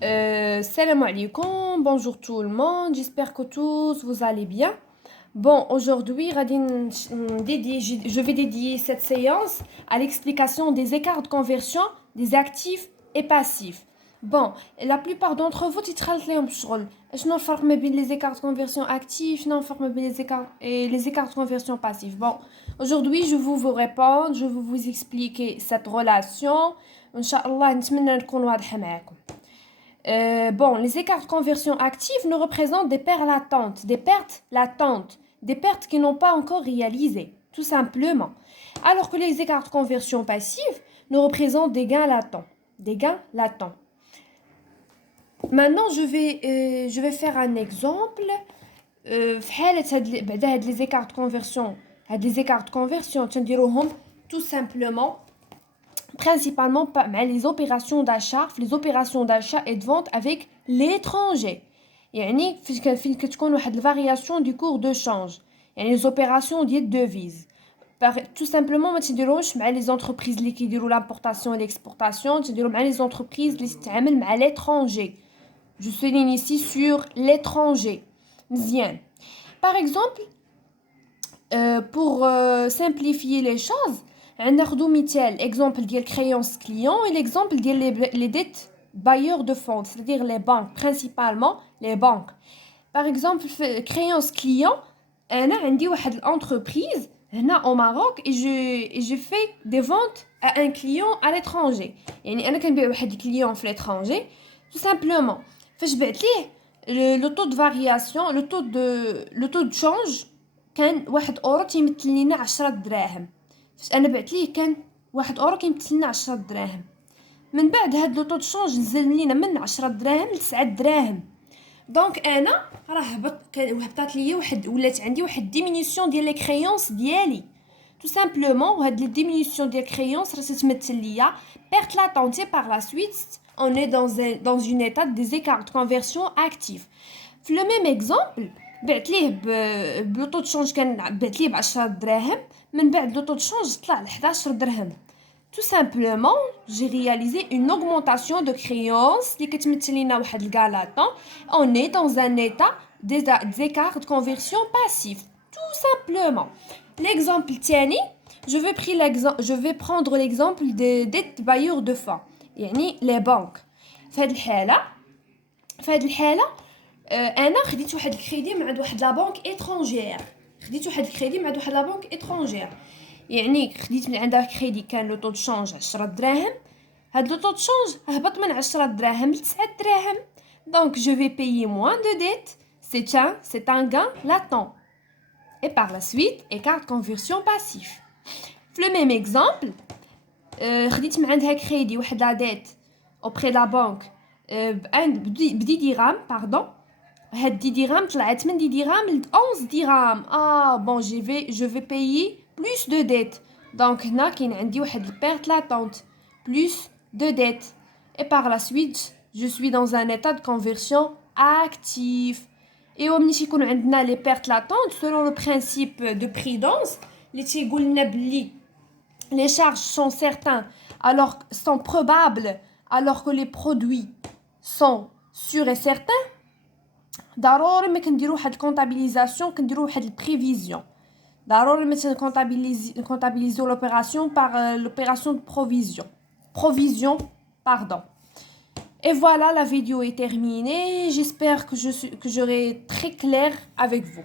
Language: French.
Salam alaikum, bonjour tout le monde, j'espère que tous vous allez bien. Bon, aujourd'hui, je vais dédier cette séance à l'explication des écarts de conversion des actifs et passifs. Bon, la plupart d'entre vous, je n'en forme bien les écarts de conversion actifs, je n'en forme bien les écarts de conversion passifs. Bon, aujourd'hui, je vais vous répondre, je vais vous expliquer cette relation. Inch'Allah, نتمنى نكون واضحة معاكم. Bon, les écarts de conversion actifs nous représentent des pertes qui n'ont pas encore réalisées, tout simplement. Alors que les écarts de conversion passifs nous représentent des gains latents. Maintenant, je vais faire un exemple. في حالة هاد les écarts de conversion تنديروهم tout simplement principalement les opérations d'achat et de vente avec l'étranger. يعني فين كتكون واحد الفارياسيون du cours de change. يعني les opérations ديال devises. Tout simplement ما تديروش مع les entreprises اللي كيديروا l'importation et l'exportation, تديروا مع les entreprises اللي تتعامل مع l'étranger. Je souligne ici sur l'étranger. مزيان. Par exemple, pour simplifier les choses, ناخذوا مثال exemple ديال créance client et l'exemple ديال les dettes bailleurs de fonds, c'est-à-dire les banques, principalement les banques. Par exemple, créance client, انا عندي واحد l'entreprise هنا au Maroc et je fais des ventes à un client à l'étranger. يعني انا كنبيع واحد الكليون في l'étranger, tout simplement. فاش بعت ليه le taux de variation, le taux de change كان 1 اورو تيمثل لينا 10 دراهم. فاش انا بعت ليه كان 1 اورو كيمثل لنا 10 دراهم. من بعد هاد لو طو دو شونج نزل لينا من 10 دراهم ل 9 دراهم. دونك انا راه هبطات ليا ولات عندي واحد ديمينيسيون ديال لي كريونس ديالي tout simplement. وهاد لي ديمينيسيون ديال كريونس راه تتمثل ليا perte latente. Par la suite on est dans une étape des écarts de conversion actifs. في le même exemple بعت ليه بلو طو دو شونج كان بعت ليه ب 10 دراهم, من بعد لو طو دو شونج طلع ل 11 درهم. Tout simplement, j'ai réalisé une augmentation de créances اللي كتمثل لينا واحد الكاع latent. On est dans un état des écarts de conversion passifs. Tout simplement. L'exemple الثاني, je vais prendre l'exemple des dettes bailleurs de fonds, يعني les banques. في هاد الحالة انا خديت واحد الكريدي مع واحد لا بنك étrangère. يعني خديت من عندها كريدي كان لو طو دو شونج 10 دراهم. هاد لو طو دو شونج هبط من 10 دراهم ل 9 دراهم. Donc je vais payer moins de dettes. C'est un gain latent. Et par la suite, écart de conversion passif. Le même exemple, خديت من عندها كريدي واحد لا ديت auprès de la banque ب 10 درهم pardon. هاد 10 درهم طلعت من 10 درهم ل 11 درهم. Bon, je vais payer plus de dettes. Donc هنا كاين عندي واحد perte latente, plus de dettes. Et par la suite, je suis dans un état de conversion actif. Et ملي تيكون عندنا les pertes latentes selon le principe de prudence اللي تيقول لنا بلي les charges sont probables alors que les produits sont sûrs et certains. ضروري ما كنديروا واحد الكونطابيليزاسيون, كنديروا واحد البريفيزيون. ضروري ما نكونطابيليزيو l'opération par l'opération de provision, pardon. Et voilà, la vidéo est terminée. J'espère que j'aurai très clair avec vous.